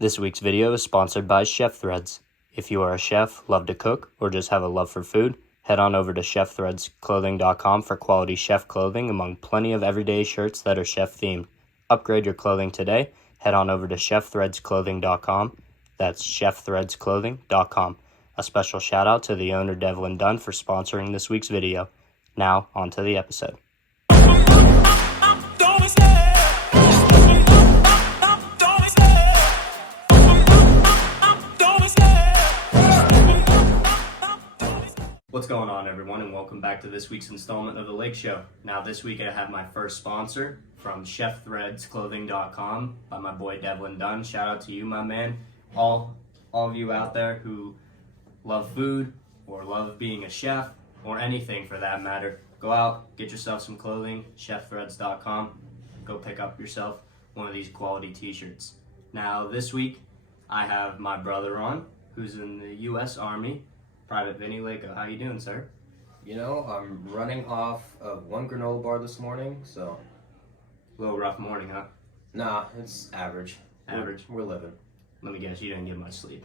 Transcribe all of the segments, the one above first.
This week's video is sponsored by Chef Threads. If you are a chef, love to cook, or just have a love for food, head on over to chefthreadsclothing.com for quality chef clothing among plenty of everyday shirts that are chef themed. Upgrade your clothing today. Head on over to chefthreadsclothing.com. That's chefthreadsclothing.com. A special shout out to the owner Devlin Dunn for sponsoring this week's video. Now, on to the episode. What's going on, everyone, and welcome back to this week's installment of The Lake Show. Now, this week I have my first sponsor from chefthreadsclothing.com by my boy Devlin Dunn. Shout out to you, my man. All of you out there who love food or love being a chef or anything for that matter, go out, get yourself some clothing, chefthreads.com. Go pick up yourself one of these quality t-shirts. Now, this week I have my brother on, who's in the U.S. Army. Private Vinny, Layko. How you doing, sir? You know, I'm running off of one granola bar this morning, so... A little rough morning, huh? Nah, it's average. Average? We're living. Let me guess, you didn't get much sleep.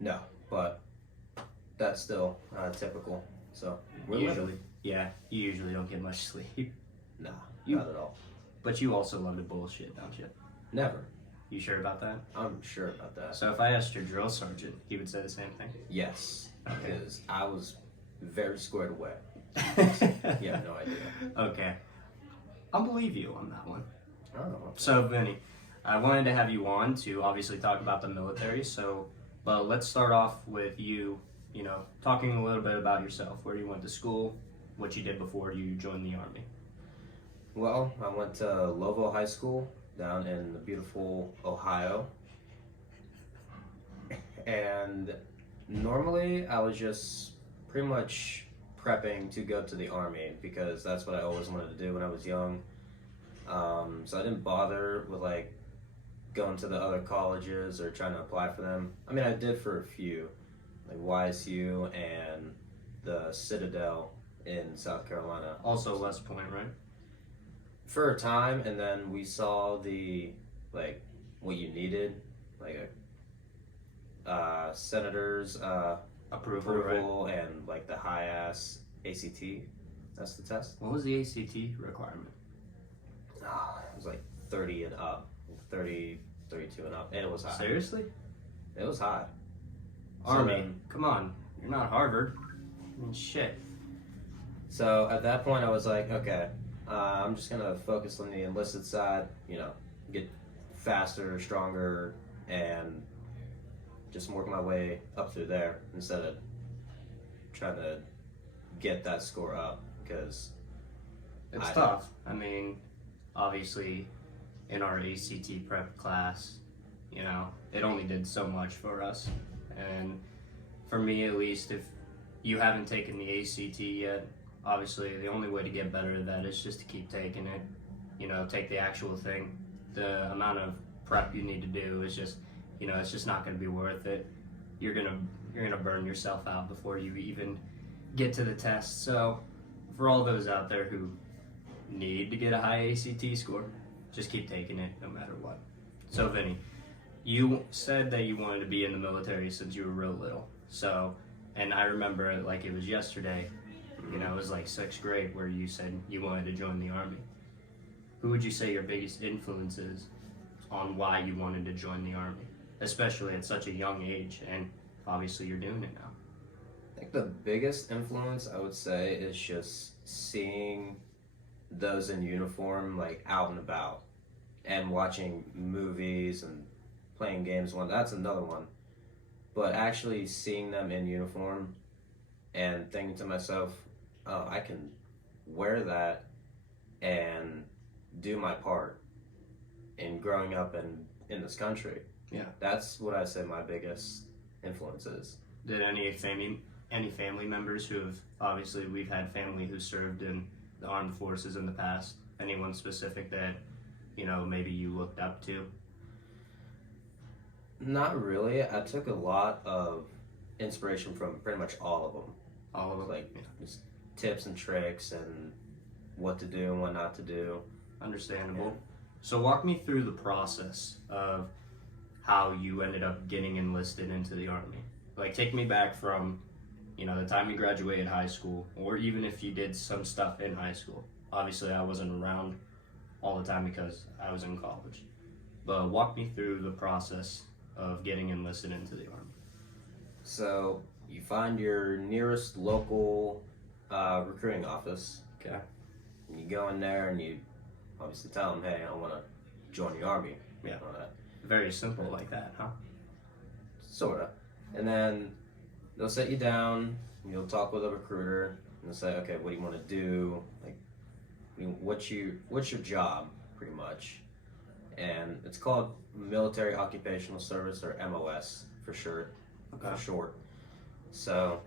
No, but that's still typical, so we're Usually. living. Yeah, you usually don't get much sleep. Nah, not at all. But you also love to bullshit, don't you? Never. You sure about that? I'm sure about that. So if I asked your drill sergeant, he would say the same thing? Yes, Okay. because I was very squared away. You have no idea. Okay. I'll believe you on that one. Oh, okay. So, Vinny, I wanted to have you on to obviously talk about the military, but let's start off with you, talking a little bit about yourself, where you went to school, what you did before you joined the Army. Well, I went to Lovo High School down in the beautiful Ohio. And normally I was just pretty much prepping to go to the Army because that's what I always wanted to do when I was young. So I didn't bother with going to the other colleges or trying to apply for them. I mean, I did for a few, like YSU and the Citadel in South Carolina. Also West Point, right? For a time, and then we saw what you needed, a senator's approval right? and the high ass ACT. That's the test. What was the ACT requirement? It was 30 and up, 30, 32 and up, and it was high. Seriously? It was high. Army, come on, you're not Harvard. I mean, shit. So at that point, I was like, okay, I'm just gonna focus on the enlisted side. Get faster, stronger, and just work my way up through there instead of trying to get that score up because It's tough. I mean, obviously, in our ACT prep class, it only did so much for us. And for me, at least, if you haven't taken the ACT yet, obviously, the only way to get better at that is just to keep taking it. Take the actual thing. The amount of prep you need to do is just, it's just not going to be worth it. You're gonna burn yourself out before you even get to the test. So, for all those out there who need to get a high ACT score, just keep taking it no matter what. So, Vinny, you said that you wanted to be in the military since you were real little. So, and I remember it like it was yesterday. It was like 6th grade where you said you wanted to join the Army. Who would you say your biggest influence is on why you wanted to join the Army, especially at such a young age, and obviously you're doing it now? I think the biggest influence I would say is just seeing those in uniform out and about and watching movies and playing games. That's another one, but actually seeing them in uniform and thinking to myself, oh, I can wear that and do my part in growing up in this country. Yeah. That's what I say my biggest influence is. Did any family members who have, obviously we've had family who served in the armed forces in the past, anyone specific that, maybe you looked up to? Not really. I took a lot of inspiration from pretty much all of them. All of them? Just tips and tricks and what to do and what not to do. Understandable. So walk me through the process of how you ended up getting enlisted into the Army. Like, take me back from, you know, the time you graduated high school, or even if you did some stuff in high school. Obviously, I wasn't around all the time because I was in college. But walk me through the process of getting enlisted into the Army. So you find your nearest local recruiting office. Okay. And you go in there and you obviously tell them, hey, I want to join the Army. Yeah. All that. Very simple like that, huh? Sorta. And then they'll sit you down, and you'll talk with a recruiter, and they'll say, okay, what do you want to do? Like, what's your job, pretty much? And it's called Military Occupational Service, or MOS for short. Okay. For short. So,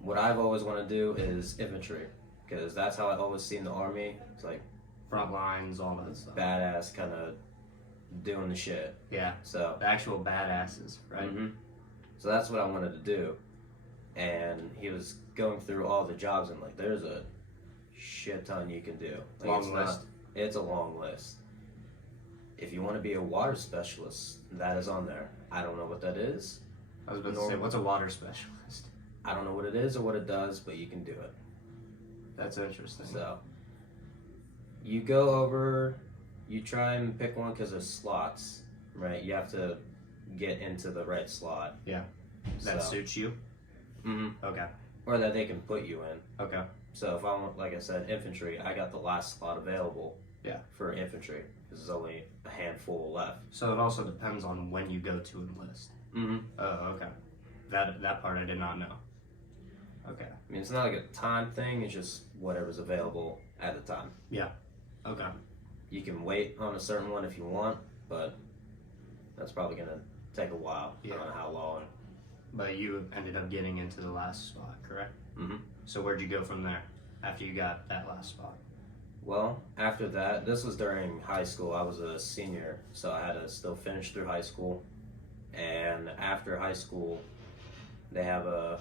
what I've always wanted to do is infantry, because that's how I've always seen the Army. It's like Front lines, all that stuff. badass, kind of doing the shit. Yeah. So The actual badasses, right? hmm So that's what I wanted to do. And he was going through all the jobs, and like, there's a shit ton you can do. Like, Long list. It's a long list. If you want to be a water specialist, that is on there. I don't know what that is. I was about to say, what's a water specialist? I don't know what it is or what it does, but you can do it. That's interesting. So you go over, you try and pick one because there's slots, right? You have to get into the right slot. Yeah. That suits you? hmm Okay. Or that they can put you in. Okay. So if I want, like I said, infantry, I got the last slot available. Yeah. For infantry, because there's only a handful left. So it also depends on when you go to enlist. Mm-hmm. Oh, okay. That part I did not know. Okay. I mean, it's not like a time thing. It's just whatever's available at the time. Okay. You can wait on a certain one if you want, but that's probably gonna take a while. Yeah. I don't know how long. But you ended up getting into the last spot, correct? Mm-hmm. So where'd you go from there after you got that last spot? Well, after that, this was during high school. I was a senior, so I had to still finish through high school. And after high school, they have I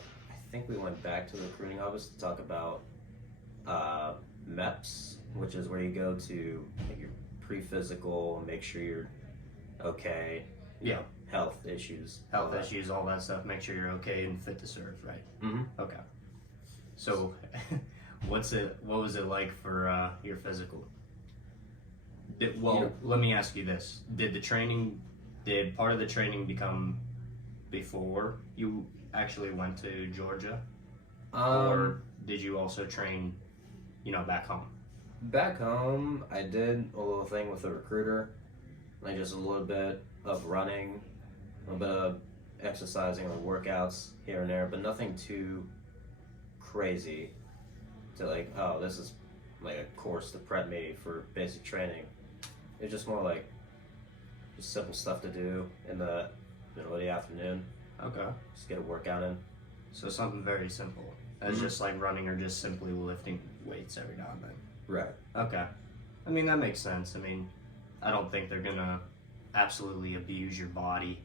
think we went back to the recruiting office to talk about MEPS, which is where you go to like, your pre-physical, make sure you're okay. Yeah. Health issues. Health issues, all that stuff. Make sure you're okay and fit to serve, right? Mm-hmm. Okay. So, what was it like for your physical? Let me ask you this: Did part of the training become before you actually went to Georgia, or did you also train, back home? Back home, I did a little thing with a recruiter, like just a little bit of running, a little bit of exercising or workouts here and there, but nothing too crazy to like, oh, this is like a course to prep me for basic training. It's just more like just simple stuff to do in the middle of the afternoon. Okay. Just get a workout in. So something very simple. That's just like running or just simply lifting weights every now and then. Right. Okay. I mean, that makes sense. I mean, I don't think they're gonna absolutely abuse your body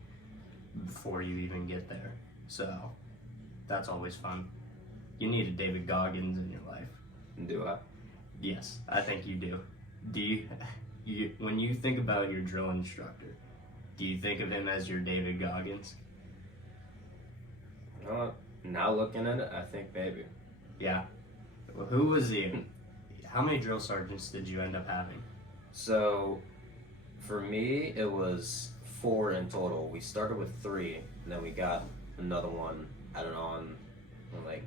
before you even get there. So, that's always fun. You need a David Goggins in your life. Do I? Yes, I think you do. Do you when you think about your drill instructor, do you think of him as your David Goggins? You know what? Now looking at it, I think maybe. Yeah. Well, who was he? How many drill sergeants did you end up having? So, for me, it was 4 in total. We started with 3, and then we got another one, I don't know, on like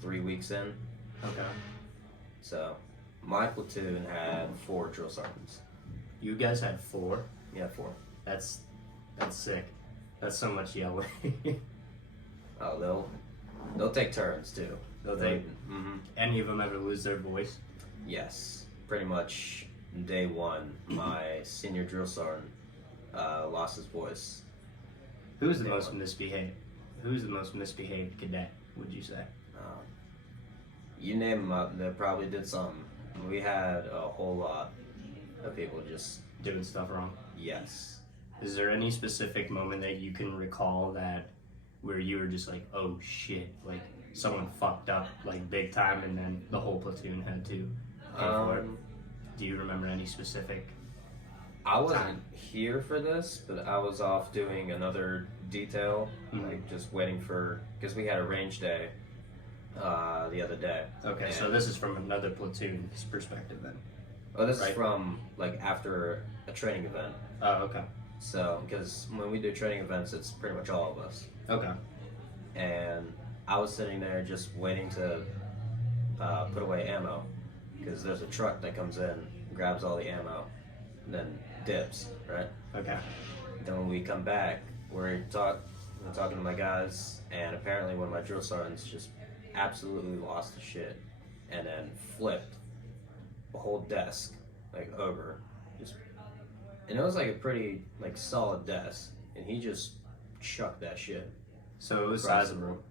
3 weeks in. Okay. So, my platoon had 4 drill sergeants. You guys had 4? Yeah, 4. That's sick. That's so much yelling. Oh, they'll take turns too. Mm-hmm. Any of them ever lose their voice? Yes, pretty much. Day 1, my senior drill sergeant lost his voice. Who's the most misbehaved? Who's the most misbehaved cadet? Would you say? You name them up, they probably did something. We had a whole lot of people just Doing stuff wrong. yes. Is there any specific moment that you can recall where you were just like, oh shit, like someone fucked up like big time, and then the whole platoon had to pay for it? Do you remember any specific? I wasn't here for this, but I was off doing another detail, like just waiting for, because we had a range day the other day. Okay, so this is from another platoon's perspective then. Oh, this is from like after a training event. Oh, okay. So, because when we do training events, it's pretty much all of us. Okay. And I was sitting there just waiting to put away ammo, because there's a truck that comes in, grabs all the ammo, and then dips, right? Okay. Then when we come back, we're talking to my guys, and apparently one of my drill sergeants just absolutely lost the shit, and then flipped a whole desk like over, and it was like a pretty like solid desk, and he just chucked that shit. So it was sizable.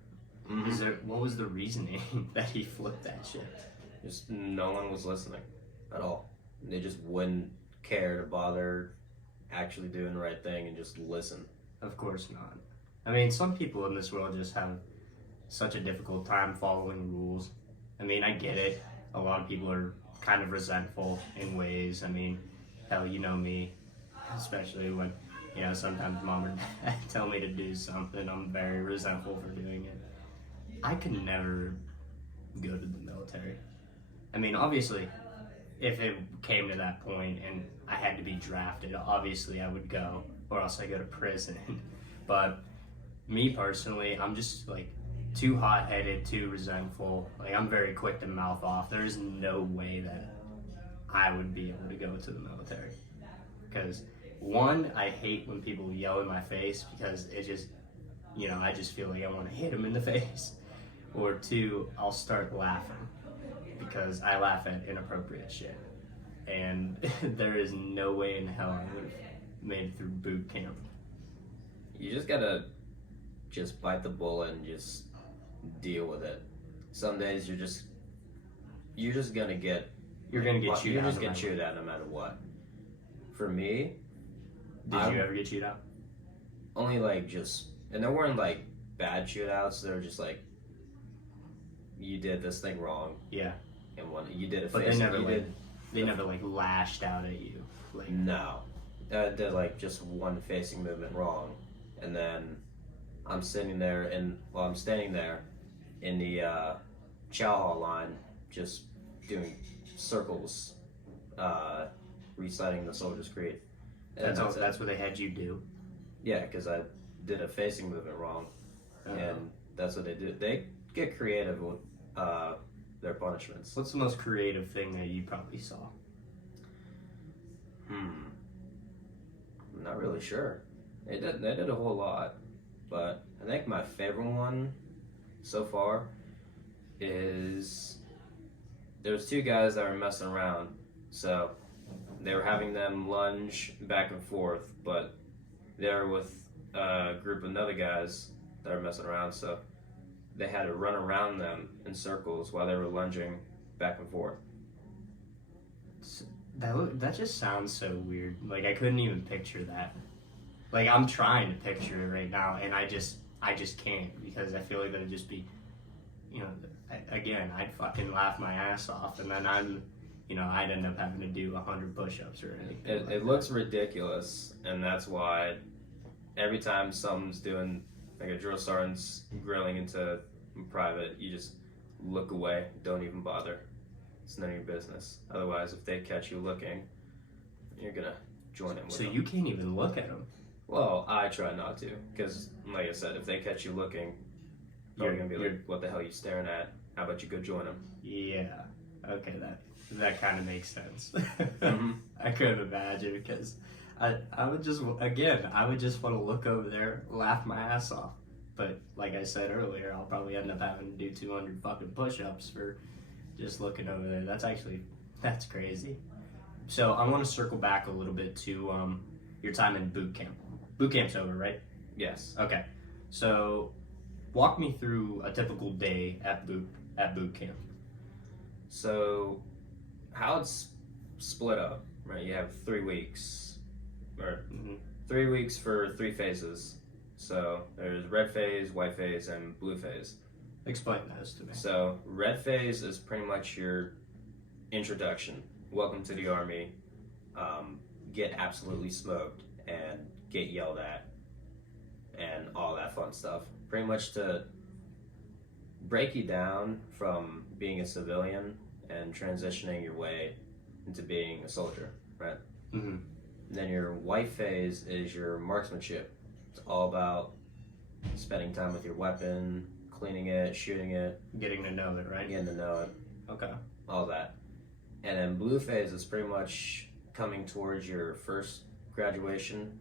What was the reasoning that he flipped that shit? Just no one was listening at all. They just wouldn't care to bother actually doing the right thing and just listen. Of course not. I mean, some people in this world just have such a difficult time following rules. I mean, I get it. A lot of people are kind of resentful in ways. I mean, hell, you know me, especially when, you know, sometimes mom or dad tell me to do something, I'm very resentful for doing it. I could never go to the military. I mean, obviously, if it came to that point and I had to be drafted, obviously I would go, or else I go to prison. But me personally, I'm just like too hot-headed, too resentful. Like, I'm very quick to mouth off. There's no way that I would be able to go to the military. Because one, I hate when people yell in my face, because it just, you know, I just feel like I want to hit them in the face. Or two, I'll start laughing, because I laugh at inappropriate shit. And there is no way in hell I would have made it through boot camp. You just gotta just bite the bullet and just deal with it. Some days you're just gonna get chewed out no matter what. For me, did you ever get chewed out? Only like and there weren't like bad shootouts. They were just like, you did this thing wrong. Yeah. And you did it. But they never like lashed out at you. Like, no, did like just one facing movement wrong, and then I'm standing there in the chow hall line, just doing circles, reciting the Soldier's Creed. That's what they had you do? Yeah, because I did a facing movement wrong, and that's what they do. They get creative with their punishments. What's the most creative thing that you probably saw? I'm not really sure. They did a whole lot, but I think my favorite one so far is there was two guys that were messing around. So they were having them lunge back and forth, but they were with a group of other guys that were messing around, so they had to run around them in circles while they were lunging back and forth. That just sounds so weird. Like, I couldn't even picture that. Like, I'm trying to picture it right now, and I just can't, because I feel like that would just be, you know, I'd fucking laugh my ass off, and then I'd end up having to do 100 push-ups or anything. It looks ridiculous, and that's why every time someone's doing, like a drill sergeant's grilling into private, you just look away, don't even bother. It's none of your business. Otherwise, if they catch you looking, you're gonna join in with them. So them. you can't even look at them? Well, I try not to, because like I said, if they catch you looking, you're gonna be like, what the hell are you staring at? How about you go join them? Yeah, okay, that kind of makes sense. Mm-hmm. I couldn't imagine, because I would just want to look over there, laugh my ass off. But like I said earlier, I'll probably end up having to do 200 fucking push-ups for just looking over there. That's crazy. So I want to circle back a little bit to your time in boot camp. Boot camp's over, right? Yes. Okay. So walk me through a typical day at boot camp. So how it's split up, right? You have 3 weeks, or 3 weeks for 3 phases. So there's red phase, white phase, and blue phase. Explain those to me. So red phase is pretty much your introduction. Welcome to the Army. get absolutely smoked and get yelled at and all that fun stuff. Pretty much to break you down from being a civilian and transitioning your way into being a soldier, right? Mm-hmm. Then your white phase is your marksmanship. It's all about spending time with your weapon, cleaning it, shooting it, Getting to know it, right? getting to know it, Okay. all that. And then blue phase is pretty much coming towards your first graduation,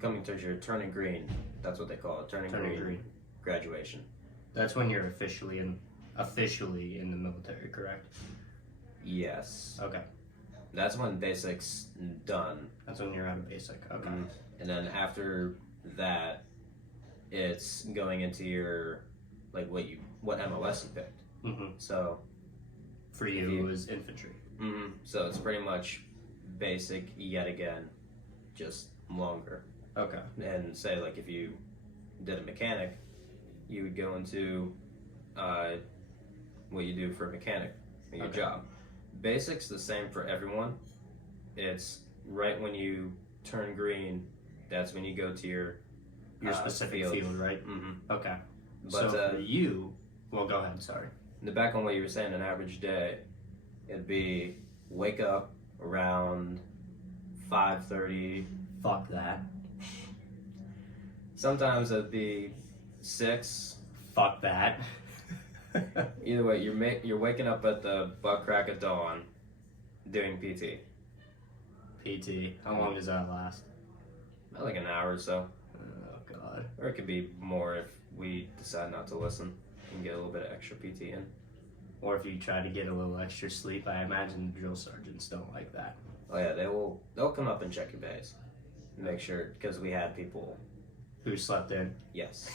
coming towards your turning green. That's what they call it, turning green graduation. That's when you're officially in the military, correct? Yes. Okay. That's when basics done. That's when you're out of basic. Okay. And then after that, it's going into your what MOS you picked. Mm-hmm. So For you, it was infantry. so it's pretty much basic yet again, just longer. Okay. And say like if you did a mechanic, you would go into what you do for a mechanic, your Okay. job. Basics the same for everyone. It's right when you turn green, that's when you go to your specific field, right? Mm-hmm. Okay. But so for you, well, go ahead. Sorry. back on what you were saying, an average day, it'd be wake up around 5:30. Fuck that. Sometimes it'd be 6. Fuck that. Either way, you're waking up at the butt crack of dawn, doing PT. PT. How long does that last? About like an hour or so, Oh God. or it could be more if we decide not to listen and get a little bit of extra PT in. Or if you try to get a little extra sleep, I imagine the drill sergeants don't like that. Oh yeah, they'll come up and check your bays, make sure, because we had people. Who slept in? Yes.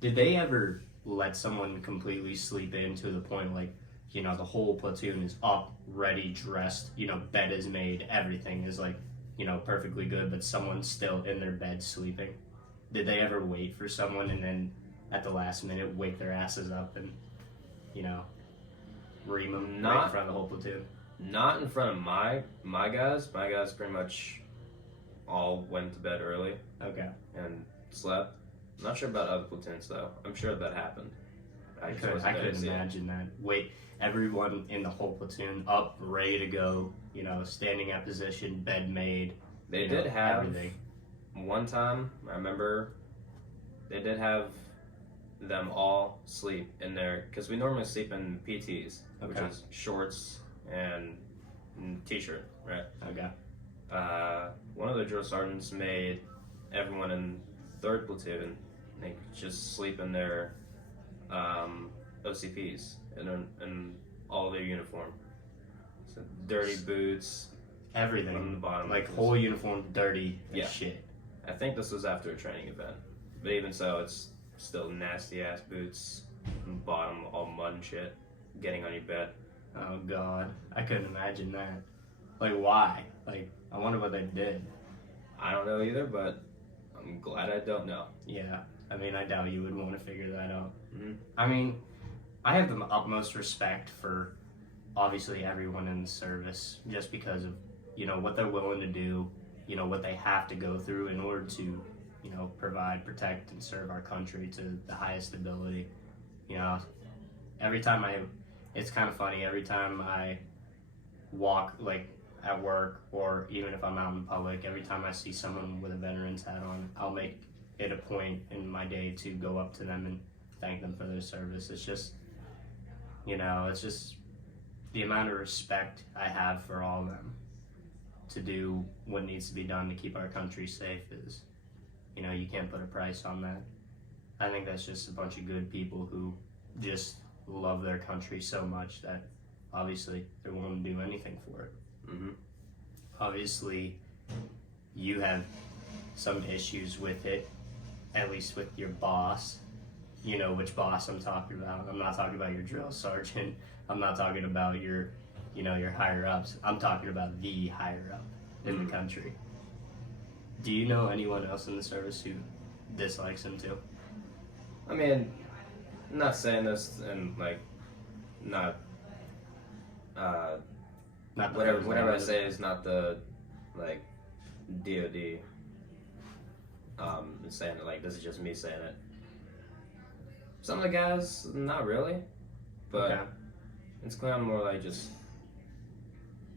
Did they ever let someone completely sleep in to the point like, you know, the whole platoon is up, ready, dressed, you know, bed is made, everything is like, you know, perfectly good, but someone's still in their bed sleeping? Did they ever wait for someone and then at the last minute wake their asses up and, you know, ream them right in front of the whole platoon? Not in front of my guys. My guys pretty much all went to bed early Okay. and slept. I'm not sure about other platoons though. I'm sure that happened. I couldn't imagine that. Wait, everyone in the whole platoon up, ready to go, you know, standing at position, bed made. They you did know, have everything. one time. I remember they did have them all sleep in there because we normally sleep in PTs, which Okay. is shorts and t-shirt, right? Okay. One of the drill sergeants made everyone in 3rd platoon they just sleep in their OCPs and all their uniform. So dirty boots, Everything. on the bottom. Like whole uniform dirty as Yeah. shit. I think this was after a training event, but even so, it's still nasty ass boots, and bottom all mud and shit, getting on your bed. Oh God. I couldn't imagine that. Like why? Like I wonder what they did. I don't know either, but I'm glad I don't know. Yeah. I mean, I doubt you would want to figure that out. Mhm. I mean, I have the utmost respect for obviously everyone in the service just because of, you know, what they're willing to do, you know, what they have to go through in order to, you know, provide, protect, and serve our country to the highest ability. You know, it's kind of funny, every time I walk, like, at work or even if I'm out in public, every time I see someone with a veteran's hat on, I'll make it a point in my day to go up to them and thank them for their service. It's just, you know, it's just the amount of respect I have for all of them to do what needs to be done to keep our country safe is, you know, you can't put a price on that. I think that's just a bunch of good people who just love their country so much that obviously they're willing to do anything for it. Mm-hmm. Obviously, you have some issues with it, at least with your boss. You know which boss I'm talking about. I'm not talking about your drill sergeant. I'm not talking about your, you know, your higher ups. I'm talking about the higher up in the country. Do you know anyone else in the service who dislikes him too? I mean, I'm not saying this and like, not Not the whatever first whatever I name. say is not the like DOD. Saying it like this is just me saying it. Some of the guys, not really, but Okay. it's kind of more like just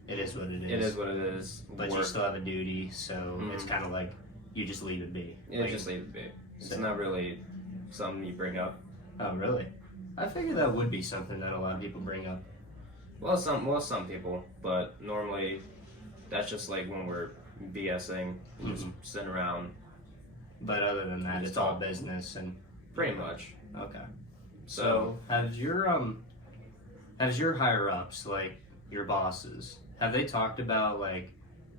It is what it is. it is what it is. But you Work. still have a duty, so it's Mhm. kind of like you just leave it be. Yeah, Like, just leave it be. It's so- not really something you bring up. Oh, really? I figured that would be something that a lot of people bring up. Well, some people, but normally that's just like when we're BSing, just sitting around, But other than that, Just it's all talk. business and pretty much. okay. So So has your higher ups, like your bosses, have they talked about like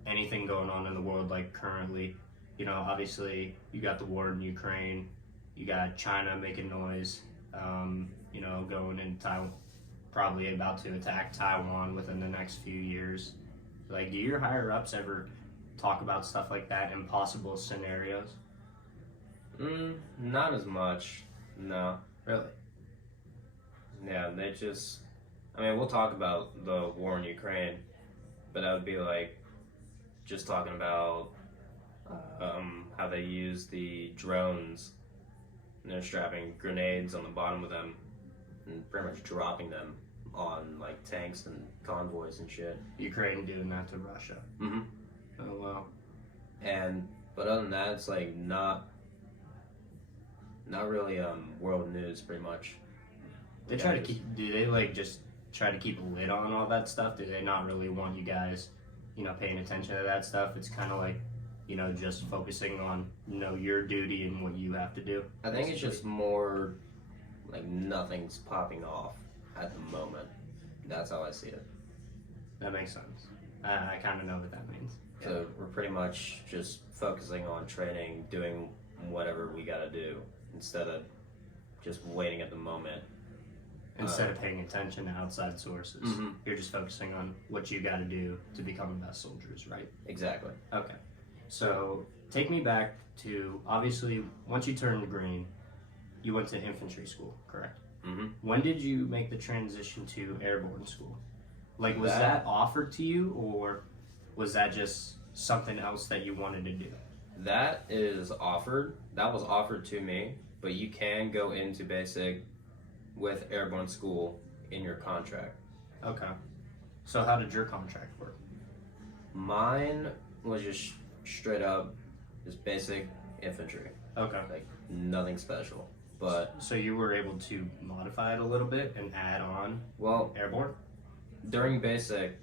anything going on in the world like currently? You know, obviously you got the war in Ukraine, you got China making noise, you know, going in Taiwan, probably about to attack Taiwan within the next few years. Like, do your higher ups ever talk about stuff like that in possible scenarios? not as much. No. Really? Yeah, they just. I mean, we'll talk about the war in Ukraine, but that would be like just talking about how they use the drones. And they're strapping grenades on the bottom of them and pretty much dropping them on like tanks and convoys and shit. Ukraine doing that to Russia. Mm-hmm. Oh wow. But other than that, it's like not really world news pretty much. They try to keep. Do they like just try to keep a lid on all that stuff? Do they not really want you guys, you know, paying attention to that stuff? It's kind of like, you know, just focusing on, you know, your duty and what you have to do. I think it's just more like nothing's popping off at the moment. That's how I see it. That makes sense. I kind of know what that means. So we're pretty much just focusing on training, doing whatever we gotta do instead of just waiting at the moment. Instead of paying attention to outside sources, Mhm. you're just focusing on what you got to do to become the best soldiers, right? Exactly. Okay. So take me back to, obviously, once you turned green, you went to infantry school, correct? Mm-hmm. When did you make the transition to airborne school? Like, was That- that offered to you, or was that just something else that you wanted to do? That is offered. That was offered to me, but you can go into basic with Airborne School in your contract. Okay. So how did your contract work? Mine was just straight up just basic infantry, Okay. like nothing special. But So you were able to modify it a little bit and add on well, airborne? during basic,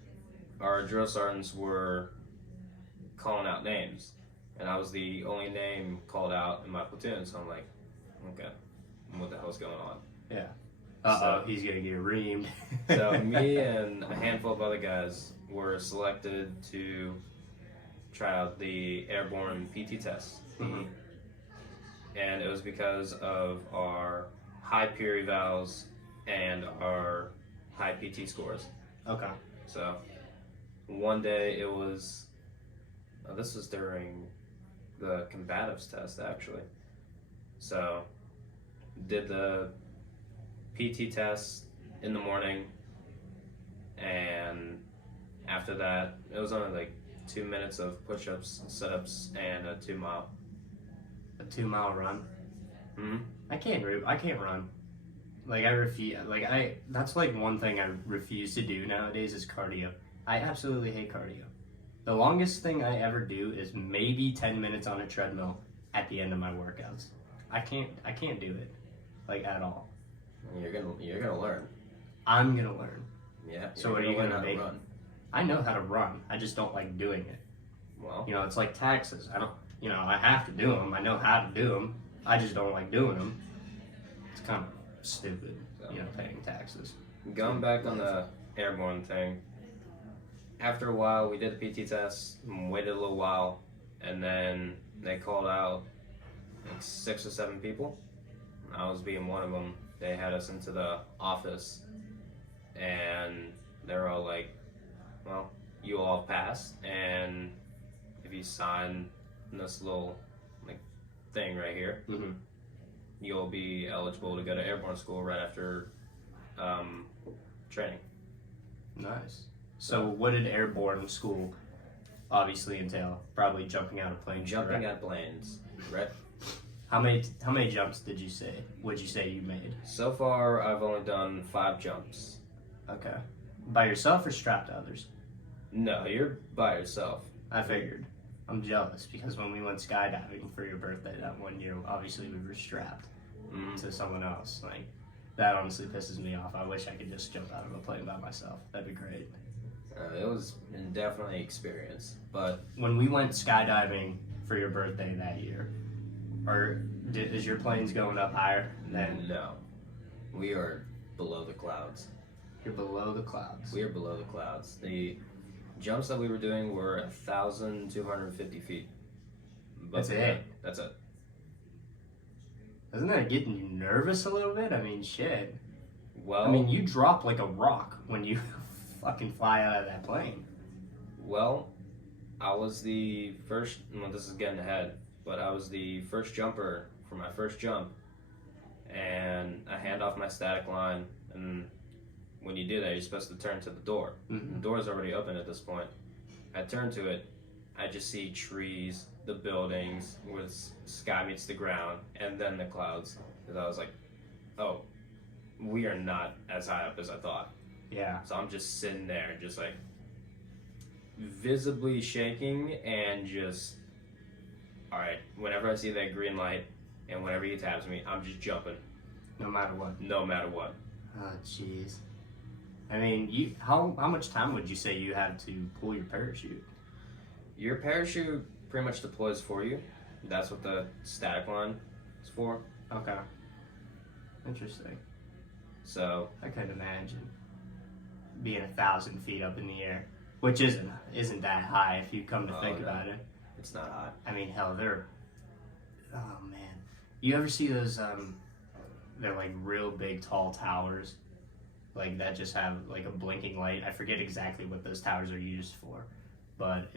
our drill sergeants were calling out names, and I was the only name called out in my platoon. So I'm like, okay, what the hell's going on? Yeah. Uh-oh, So- he's going to get reamed. So me and a handful of other guys were selected to try out the airborne PT test. Mhm. And it was because of our high peer evals and our high PT scores. Okay. So one day it was, this was during the combatives test actually. So did the PT test in the morning, and after that it was only like 2 minutes of push-ups, sit-ups, and a 2 mile. A 2-mile run. Mm-hmm. I can't run. Like, that's like one thing I refuse to do nowadays is cardio. I absolutely hate cardio. The longest thing I ever do is maybe 10 minutes on a treadmill at the end of my workouts. I can't do it, like, at all. You're gonna learn. I'm gonna learn. Yeah. So you're what are you learn gonna how to make? run. I know how to run. I just don't like doing it. Well, You know, it's like taxes. I have to do them. I know how to do them. I just don't like doing them. It's kind of stupid, paying taxes. going back on the airborne thing, after a while we did the PT test, waited a little while, and then they called out like 6 or 7 people. I was being one of them. They had us into the office, and they were all like, well, you all passed, and if you sign this little like thing right here, Mm-hmm. you'll be eligible to go to airborne school right after training. Nice. So what did airborne school obviously entail probably jumping out of planes. Jumping correct? out planes, right? How many jumps would you say you made? So far, I've only done 5 jumps. Okay. By yourself or strapped to others? No, you're by yourself. I figured. I'm jealous because when we went skydiving for your birthday that one year, obviously we were strapped to someone else. Like, that honestly pisses me off. I wish I could just jump out of a plane by myself. That'd be great. It was definitely experience, but When we went skydiving for your birthday that year, is your planes going up higher than? no, we are below the clouds. You're below the clouds. We are below the clouds. The jumps that we were doing were 1,250 feet. That's it. That's it. Isn't that getting you nervous a little bit? I mean, shit. Well, I mean, you drop like a rock when you fucking fly out of that plane. well, I was the first. Well, this is getting ahead, but I was the first jumper for my first jump, and I hand off my static line, and when you do that, you're supposed to turn to the door. Mm-hmm. The door's already open at this point. I turn to it, I just see trees, the buildings, where the sky meets the ground, and then the clouds. Because I was like, oh, we are not as high up as I thought. Yeah. So I'm just sitting there, just like visibly shaking, and just, all right, whenever I see that green light and whenever he taps me, I'm just jumping. No matter what. No matter what. Oh, jeez. I mean, how much time would you say you had to pull your parachute? Your parachute pretty much deploys for you. That's what the static line is for. Okay. Interesting. So I couldn't imagine being 1,000 feet up in the air, which isn't that high if you come to think no. about it. it's not hot. I mean, hell, oh man, you ever see those? They're like real big, tall towers, like that just have like a blinking light. I forget exactly what those towers are used for, but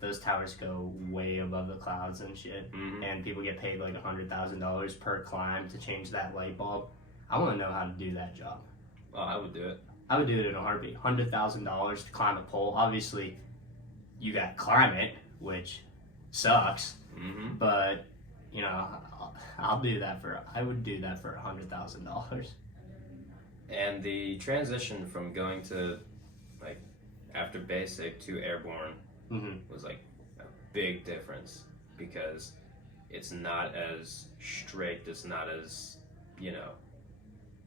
those towers go way above the clouds and shit, and people get paid like $100,000 per climb to change that light bulb. I want to know how to do that job. Oh, I would do it. I would do it in a heartbeat. $100,000 to climb a pole. Obviously, you got to climb it, which sucks. But you know, I would do that for $100,000. And the transition from going to like after basic to airborne was like a big difference because it's not as strict. It's not as,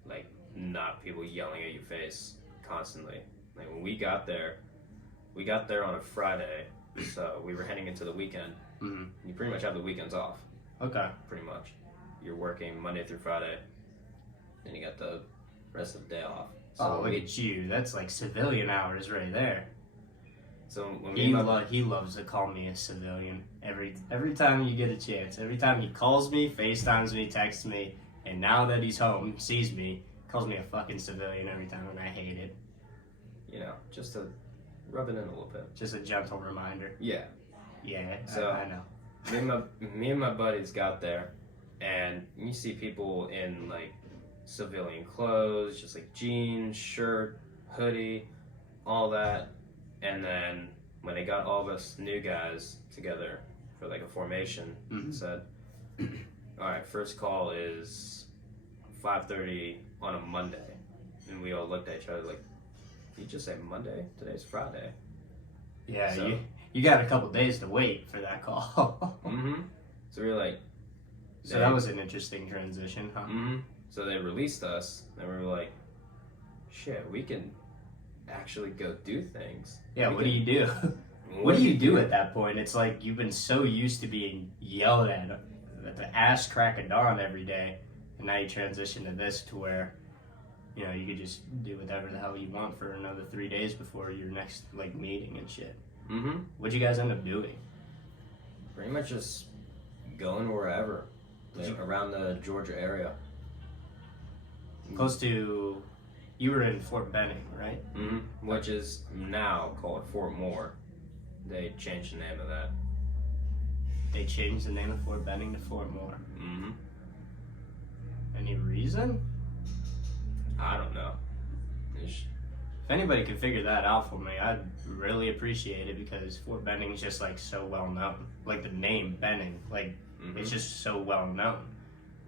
like not people yelling at your face constantly. Like when we got there on a Friday, so we were heading into the weekend. You pretty much have the weekends off. Okay. Pretty much. You're working Monday through Friday, and you got the rest of the day off. So Look at you. That's like civilian hours right there. So when He loves to call me a civilian every time you get a chance. Every time he calls me, FaceTimes me, texts me, and now that he's home, sees me, calls me a fucking civilian every time, and I hate it. Just to rub it in a little bit. Just a gentle reminder. Yeah. Yeah, So I know. me and my buddies got there, and you see people in like civilian clothes, just like jeans, shirt, hoodie, all that. And then when they got all of us new guys together for like a formation, it said, all right, first call is 5:30 on a Monday. And we all looked at each other like, you just say Monday? Today's Friday. Yeah, So- you got a couple days to wait for that call. So we were like, So that was an interesting transition, huh? So they released us, and we were like, shit, we can actually go do things. Yeah, what do you do? What do you do at that point? It's like you've been so used to being yelled at the ass crack of dawn every day, and now you transition to this to where, you could just do whatever the hell you want for another 3 days before your next like meeting and shit. What'd you guys end up doing? Pretty much just going wherever, like, around the Georgia area. Close to, you were in Fort Benning, right? Which is now called Fort Moore. They changed the name of that. They changed the name of Fort Benning to Fort Moore. Any reason? I don't know. If anybody could figure that out for me, I'd really appreciate it because Fort Benning's just like so well known. Like the name Benning, like it's just so well known.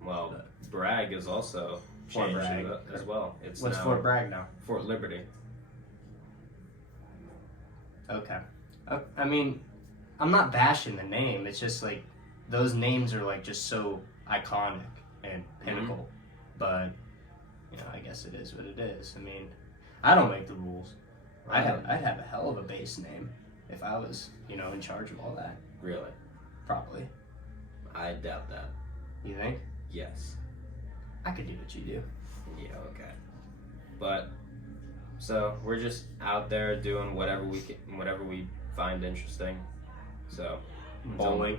Well, Bragg is also Fort changed Bragg. as well. It's What's now Fort Bragg now? Fort Liberty. Okay. I mean, I'm not bashing the name. It's just like those names are like just so iconic and pinnacle. But you know, I guess it is what it is. I mean, I don't make the rules. I'd have a hell of a base name if I was, you know, in charge of all that. Really? Probably. I doubt that. You think? Yes. I could do what you do. Yeah, okay. But so we're just out there doing whatever we find interesting. So Bowling.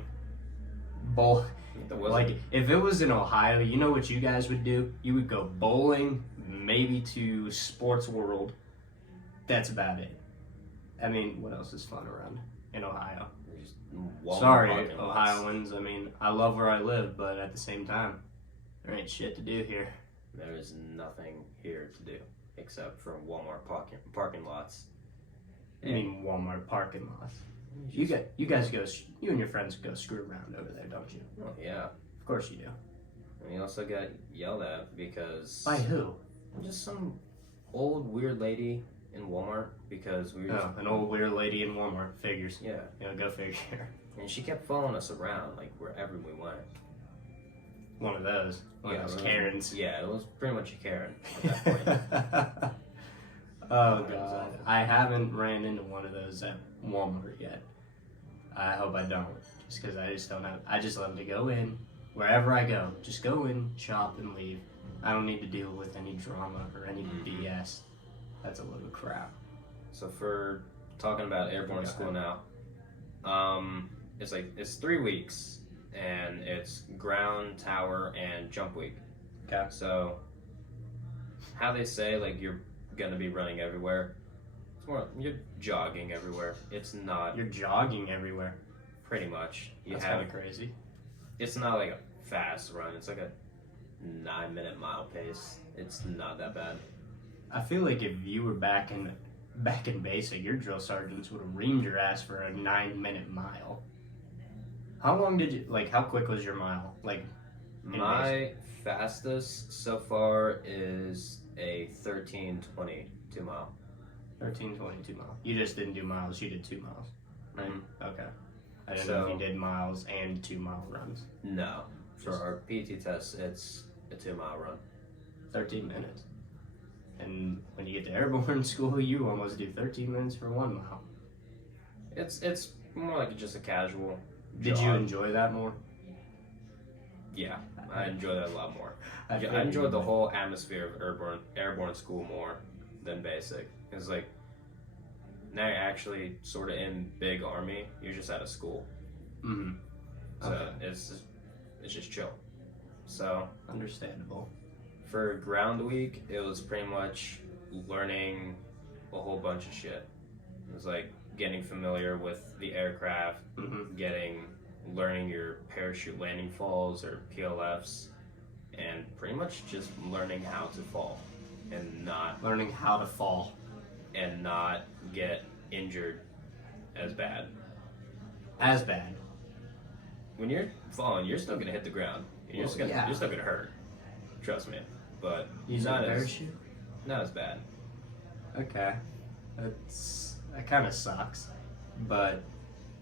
There wasn't- Like if it was in Ohio, you know what you guys would do? You would go bowling, maybe to Sports World. That's about it. I mean, what else is fun around in Ohio? just Walmart Sorry, parking lots. Ohioans. I mean, I love where I live, but at the same time, there ain't shit to do here. There is nothing here to do except for Walmart parking lots. I mean, Walmart parking lots. You guys go. You and your friends go screw around over there, don't you? Oh yeah. Of course you do. And you also got yelled at because By who? just some old weird lady in Walmart because we were Oh, an old weird lady in Walmart. Figures. yeah, You know, go figure. and she kept following us around like wherever we went. One of those. One of those Karens. Yeah, it was pretty much a Karen at that point. Oh god, I haven't ran into one of those at Walmart yet. I hope I don't, just because I just don't have. I just love to go in wherever I go. Just go in, shop, and leave. I don't need to deal with any drama or any BS. That's a load of crap. So for talking about Airborne School now, it's 3 weeks and it's ground, tower, and jump week. Okay. So how they say like you're gonna be running everywhere. It's more you're jogging everywhere. It's not You're jogging everywhere. pretty much. That's kind of crazy. It's not like a fast run. It's like a 9-minute mile pace. It's not that bad. I feel like if you were back in basic, your drill sergeants would have reamed your ass for a 9-minute mile. How long did you How quick was your mile? Like in My fastest so far is a 13:22 mile. 13:22 miles. You just didn't do miles. You did 2 miles, right? Okay. I didn't know if you did miles and 2-mile runs. No, for our PT test, it's a 2-mile run. 13 minutes. And when you get to Airborne School, you almost do 13 minutes for 1 mile. It's more like just a casual. Did you jog. enjoy that more? Yeah, I enjoy that a lot more. I figured enjoyed the you whole atmosphere of Airborne School more than basic. It's like now you're actually sort of in big army. You're just at a school, would. Mm-hmm. so Okay. it's just chill. So Understandable. for ground week, it was pretty much learning a whole bunch of shit. It was like getting familiar with the aircraft, Mm-hmm. learning your parachute landing falls or PLFs, and pretty much just learning how to fall and not Learning how to fall. get injured as bad. As bad. When you're falling, you're still gonna hit the ground. You're still gonna hurt. Trust me. But Using not a as parachute? not as bad. Okay. That kind of sucks. But,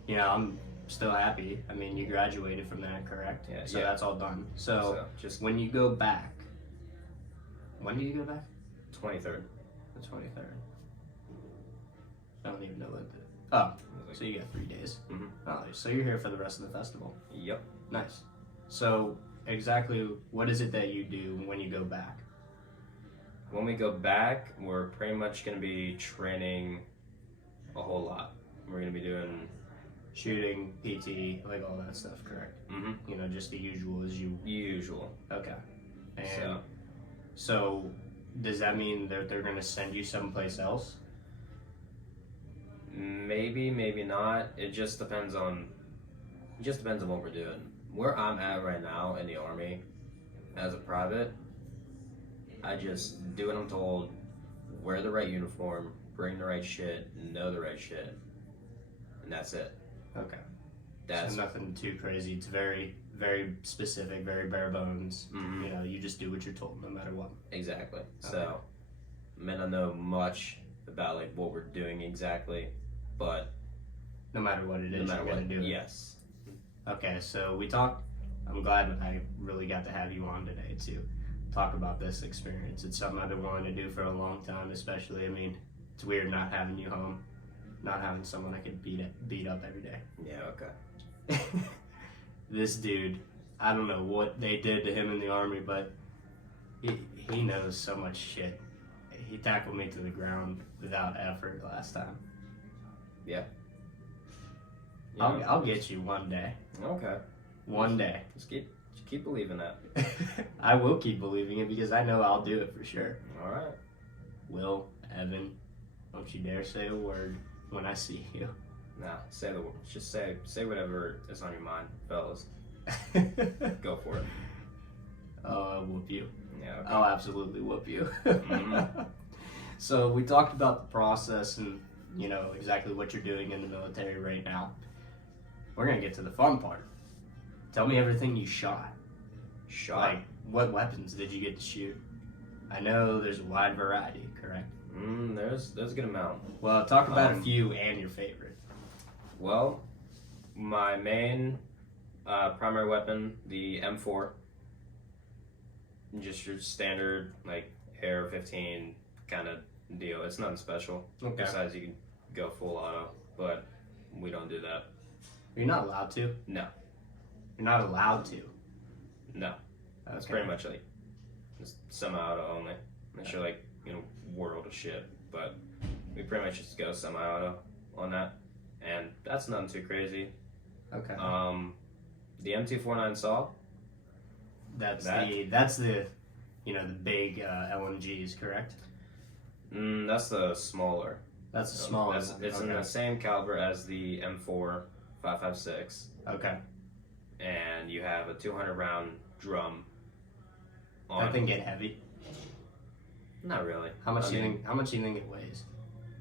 you know, I'm still happy. I mean, you graduated from that, correct? Yeah, So yeah. that's all done. So just when you go back, when do you go back? 23rd. The 23rd. I don't even know what so you got 3 days. Mhm. Oh, so you're here for the rest of the festival. Yep. Nice. So exactly what is it that you do when you go back? When we go back, we're pretty much going to be training a whole lot. We're going to be doing Shooting, PT, like all that stuff, correct? You know, just the usual as you. usual. Okay. And so does that mean that they're going to send you someplace else? Maybe, maybe not. It just depends on what we're doing. Where I'm at right now in the Army, as a private, I just do what I'm told, wear the right uniform, bring the right shit, know the right shit, and that's it. Okay. That's so nothing too crazy. It's very, very specific, very bare bones. Mhm. You know, you just do what you're told, no matter what. exactly. Okay. So, I may not know much about like what we're doing exactly, but No matter what it no is, matter you're what, gonna do it. yes. Okay, so we talked. I'm glad I really got to have you on today to talk about this experience. It's something I've been wanting to do for a long time, especially. I mean, it's weird not having you home, not having someone I could beat up every day. Yeah. Okay. This dude, I don't know what they did to him in the army, but he knows so much shit. He tackled me to the ground without effort last time. Yeah. I'll get you one day. Okay. One day. Just keep believing that. I will keep believing it because I know I'll do it for sure. All right. Will, Evan, don't you dare say a word when I see you. Nah, say the word. Just say whatever is on your mind, fellas. Go for it. I'll whoop you. Yeah. Okay. I'll absolutely whoop you. Mhm. So we talked about the process and you know exactly what you're doing in the military right now. We're gonna get to the fun part. Tell me everything you shot. Shot. Like, what weapons did you get to shoot? I know there's a wide variety, correct? There's a good amount. Well, talk about a few and your favorite. Well, my main primary weapon, the M4, just your standard like AR-15 kind of deal. It's nothing special. Okay. Besides, you can go full auto, but we don't do that. You're not allowed to? No. You're not allowed to? No. It's Okay. pretty much like just semi-auto only. I'm sure like world of shit, but we pretty much just go semi-auto on that, and that's nothing too crazy. Okay. The M249 saw. That's the you know the big LMGs, correct? That's the smaller. That's a small one. It's in the same caliber as the M4 5.56, Okay. and you have a 200 round drum. That thing get heavy. Not really. How much do you think it weighs?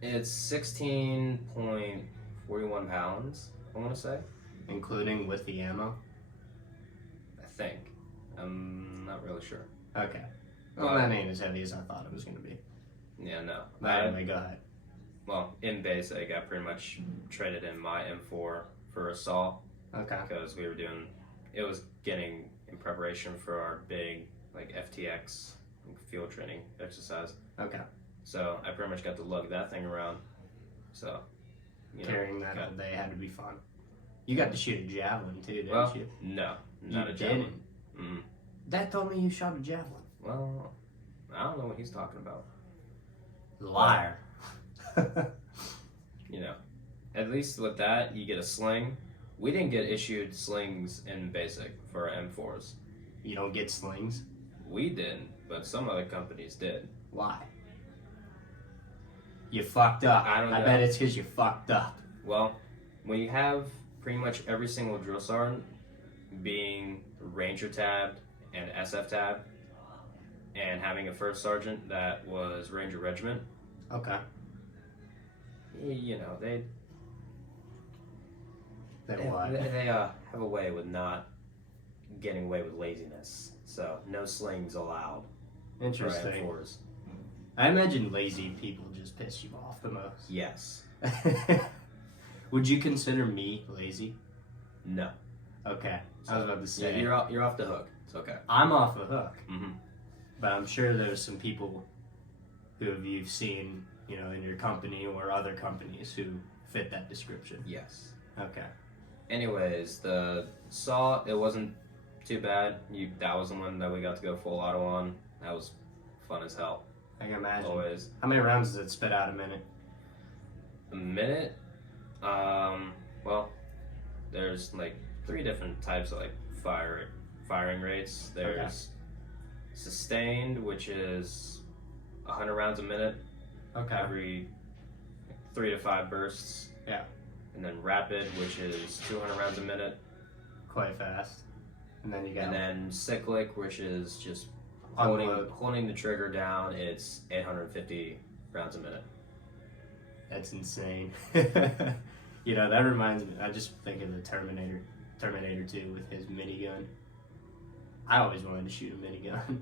It's 16.41 pounds. I want to say. Including with the ammo? I think. I'm not really sure. Okay. Well, that ain't as heavy as I thought it was going to be. Yeah, no. Anyway, go ahead. Well, in basic, I pretty much traded in my M4 for a saw Okay. because it was getting in preparation for our big like FTX field training exercise. Okay. So I pretty much got to lug that thing around. So carrying that all day had to be fun. You got to shoot a javelin too, didn't well, you? No, not You a javelin. didn't. That told me you shot a javelin. Well, I don't know what he's talking about. Liar. At least with that, you get a sling. We didn't get issued slings in basic for our M4s. You don't get slings? We didn't, but some other companies did. Why? You fucked up. I don't know. I bet it's because you fucked up. Well, when you have pretty much every single drill sergeant being Ranger tabbed and SF tabbed, and having a first sergeant that was Ranger Regiment, Okay. they What? they have a way with not getting away with laziness. So no slings allowed. Interesting. For M4s. I imagine lazy people just piss you off the most. Yes. Would you consider me lazy? No. Okay. I was about to say. Yeah, you're off the hook. It's okay. I'm off the hook. Mm-hmm. But I'm sure there's some people who you've seen, in your company or other companies who fit that description. Yes. Okay. Anyways, the saw, it wasn't too bad. That was the one that we got to go full auto on. That was fun as hell. I can imagine. Always. How many rounds does it spit out a minute? A minute? Well, there's like 3 different types of like firing rates. There's sustained, which is 100 rounds a minute. Okay. Every 3 to 5 bursts. Yeah. And then rapid, which is 200 rounds a minute. Quite fast. And then you got. And then cyclic, which is just Unload. holding the trigger down. It's 850 rounds a minute. That's insane. You know, that reminds me, I just think of the Terminator 2 with his minigun. I always wanted to shoot a minigun.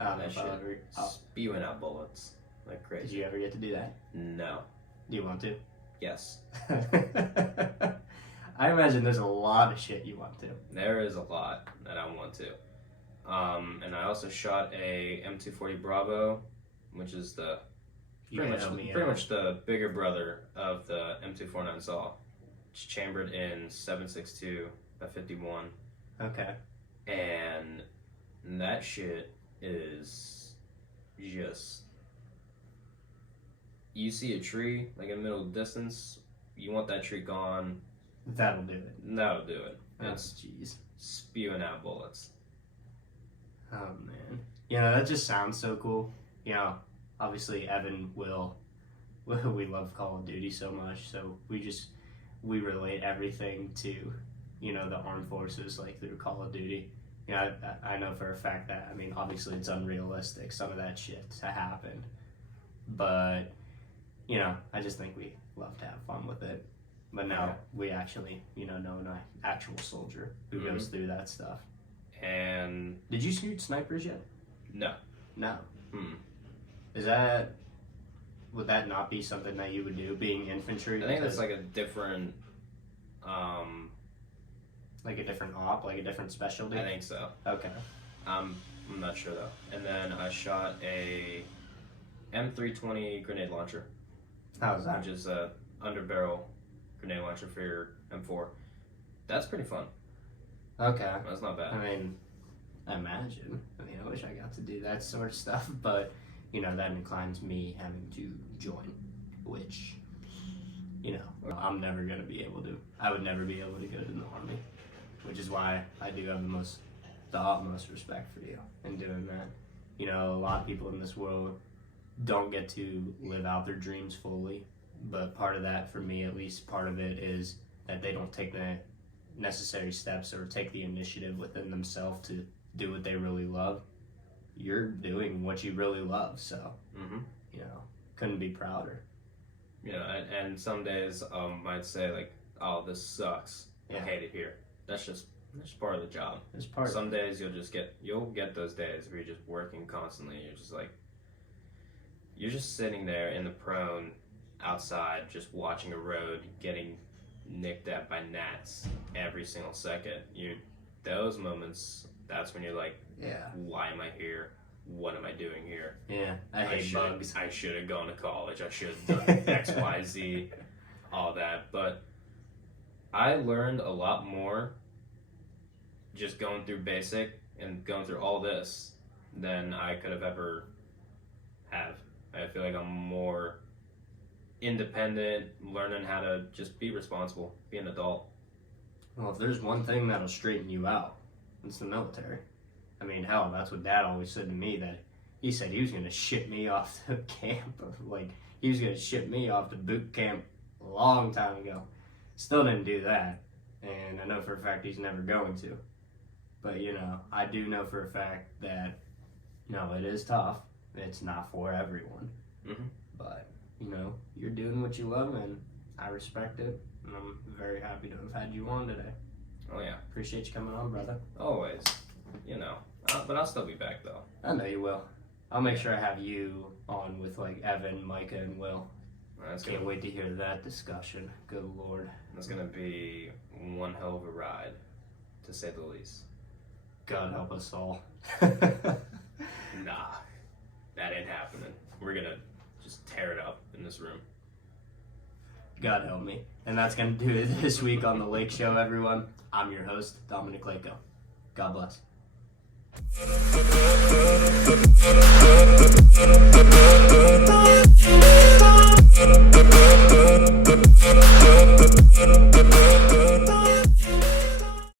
I don't know That if I'll shit ever. spewing out bullets like Did crazy. you ever get to do that? No. Do you want to? Yes. I imagine there's a lot of shit you want to. There is a lot that I want to. And I also shot a M240 Bravo, which is pretty much the bigger brother of the M249 Saw. It's chambered in 7.62 by 51. Okay. And that shit is just, you see a tree like in the middle of the distance, you want that tree gone. That'll do it. That'll do it. Oh, It's jeez. spewing out bullets. Oh, man. You know, that just sounds so cool. You know, obviously, Evan will. We love Call of Duty so much, so we relate everything to, you know, the armed forces, like through Call of Duty. You know, I know for a fact that, I mean, obviously it's unrealistic, some of that shit to happen. But, you know, I just think we love to have fun with it. But now we actually, you know an actual soldier who goes through that stuff. And Did you shoot snipers yet? no. No. Hmm. Would that not be something that you would do, being infantry? I think that's like a different, like a different op, like a different specialty? I think so. Okay. I'm not sure though. And then I shot a M320 grenade launcher, How's that? which is a underbarrel grenade launcher for your M4. That's pretty fun. Okay. That's not bad. I mean, I imagine. I mean, I wish I got to do that sort of stuff, but, you know, that inclines me having to join, which, you know, I'm never going to be able to. I would never be able to go to the Army, which is why I do have the utmost respect for you in doing that. You know, a lot of people in this world don't get to live out their dreams fully, but part of that, for me at least, part of it is that they don't take the necessary steps or take the initiative within themselves to do what they really love. You're doing what you really love, so you know, couldn't be prouder. You know, and some days might say like, "Oh, this sucks. I hate it here." That's just part of the job. It's part. Some days you'll get those days where you're just working constantly. And you're just sitting there in the prone outside, just watching a road getting nicked at by gnats every single second. Those moments, that's when you're like, why am I here? What am I doing here? Yeah, I hate bugs. I should have gone to college. I should have done X, Y, Z, all that. But I learned a lot more just going through basic and going through all this than I could have ever have. I feel like I'm more independent, learning how to just be responsible, be an adult. Well, if there's one thing that'll straighten you out, it's the military. I mean, hell, that's what Dad always said to me, that he said he was going to ship me off to camp. Like, he was going to ship me off to boot camp a long time ago. Still didn't do that. And I know for a fact he's never going to. But, you know, I do know for a fact that, you know, it is tough. It's not for everyone. But, you know, you're doing what you love, and I respect it. And I'm very happy to have had you on today. Oh, yeah. Appreciate you coming on, brother. Always. You know. But I'll still be back, though. I know you will. I'll make sure I have you on with, like, Evan, Micah, and Will. Can't wait to hear that discussion. Good Lord. That's going to be one hell of a ride, to say the least. God help us all. Nah. That ain't happening. We're going to just tear it up in this room. God help me. And that's going to do it this week on The Lake Show, everyone. I'm your host, Dominic Layko. God bless.